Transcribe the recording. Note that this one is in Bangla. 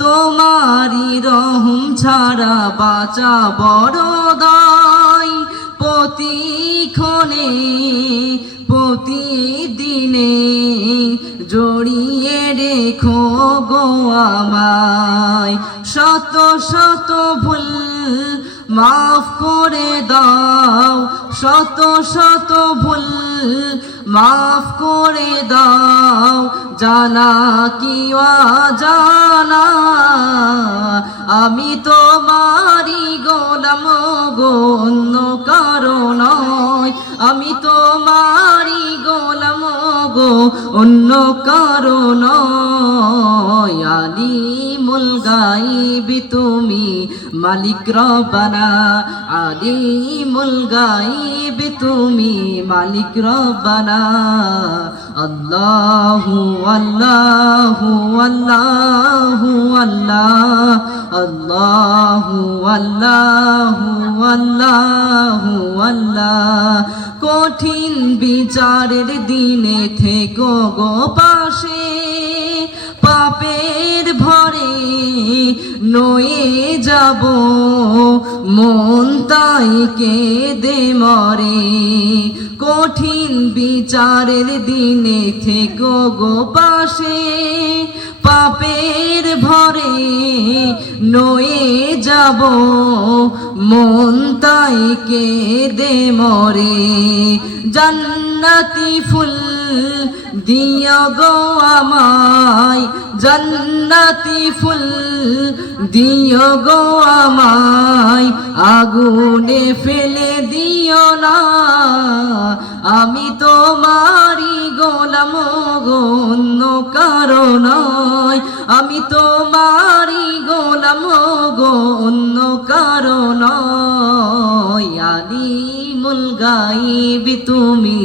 তোমারি রহম ছাড়া বাঁচা বড় দায়। প্রতিক্ষণে প্রতিদিনে জড়িয়ে রেখো গো আমায়। শত শত ভুল মাফ করে দাও, শত শত ভুল মাফ করে দাও, জানা কি অজানা। আমি তোমারি গোলাম গো, অন্য কারো নয়। আমি তোমারি গোলাম গো, অন্য কারো নয়। আলিমুল গায়বি তুমি মালিক রব্বানা, আলিমুল গায়বি তুমি মালিক রব্বানা। আল্লাহু আল্লাহু আল্লাহু আল্লাহ, আল্লাহু আল্লাহু আল্লাহু আল্লাহ। কঠিন বিচারের দিনে থেকো গো পাশে, পাপের ভরে নয়ে যাব মন তাই কেঁদে মরে। কঠিন বিচারের দিনে থেকো গো পাশে, পাপের ভরে নয়ে যাব মন তাই কেঁদে মরে। জান্নাতি ফুল দিও গো আমায়, জান্নাতি ফুল দিও গো আমায়, আগুনে ফেলে দিও না। আমি তোমারি গোলাম গো, অন্য কারো নয়। আমি তোমারি গোলাম গো, অন্য কারো নয়। আলিমুল গায়বি তুমি।